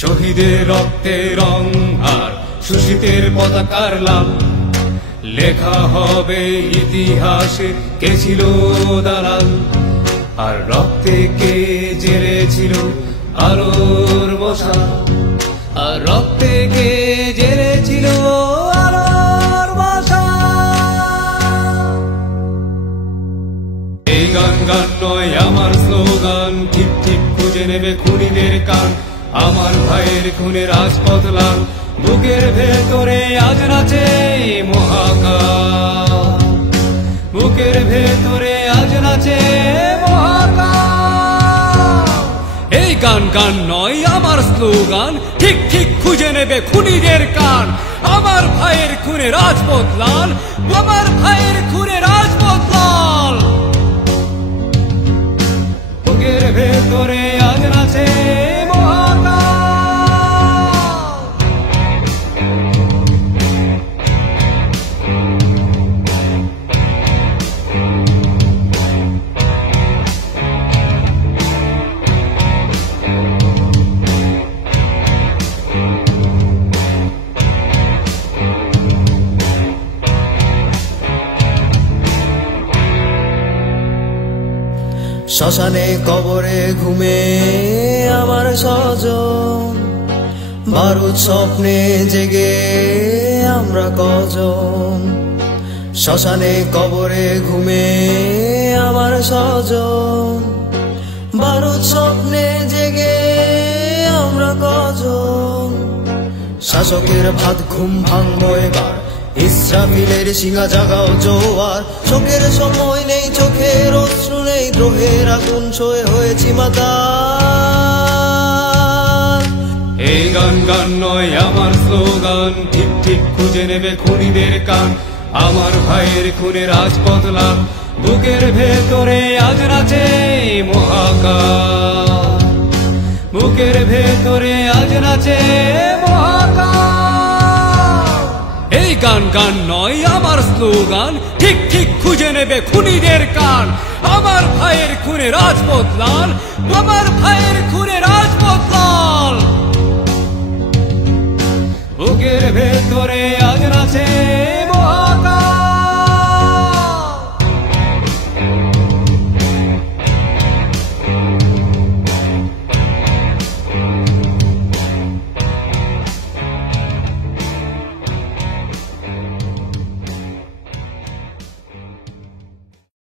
শহীদের রক্তের রং আর শোষিতের পতাকার লাল, লেখা হবে ইতিহাসে কে ছিল দালাল, আর রক্তে কে জেলেছিল আলোর মশাল, আর রক্তে কে জেলেছিল আলোর মশাল। এই গান গান নয় আমার স্লোগান, ঠিক ঠিক খুঁজে নেবে খুনিদের কান। আমার ভাইয়ের খুনে রাজপথ লাল, বুকের ভেতরে আজ নাচে মহাকাল, বুকের ভেতরে আজ নাচে মহাকাল। এই গান গান নয় আমার স্লোগান, ঠিক ঠিক খুঁজে নেবে খুনিদের কান। আমার ভাইয়ের খুনে রাজপথ লাল, আমার ভাইয়ের খুনে রাজপথ লাল, বুকের ভেতরে আজ নাচে মহাকাল। শ্মশানে কবরে ঘুমে আমার স্বজন, বারুদ স্বপ্নে জেগে আমরা কজন। শ্মশানে কবরে ঘুমে আমার স্বজন, বারুদ স্বপ্নে জেগে আমরা কজন। শাসকের ভাত ঘুম ভাঙবো এবার, ইসরাফিলের শিঙা জাগাও জোয়ার। শোকের সময় নেই, চোখের অশ্রু নেই, দ্রোহের আগুন ছয়ে হয়েছি মাতাল। এই গান গান নয় আমার স্লোগান, ঠিক ঠিক খুঁজে নেবে খুনিদের কান। আমার ভাইয়ের খুনে রাজপথ লাল, বুকের ভেতরে আজ নাচে মহাকাল, বুকের ভেতরে আজ নাচে মহাকাল। এই গান গান নয় আমার স্লোগান, ঠিক ঠিক খুঁজে নেবে খুনিদের কান। আমার ভাইয়ের খুনে রাজপথ লাল, আমার ভাইয়ের খুনে রাজপথ লাল, বুকের ভেতরে আজ নাচে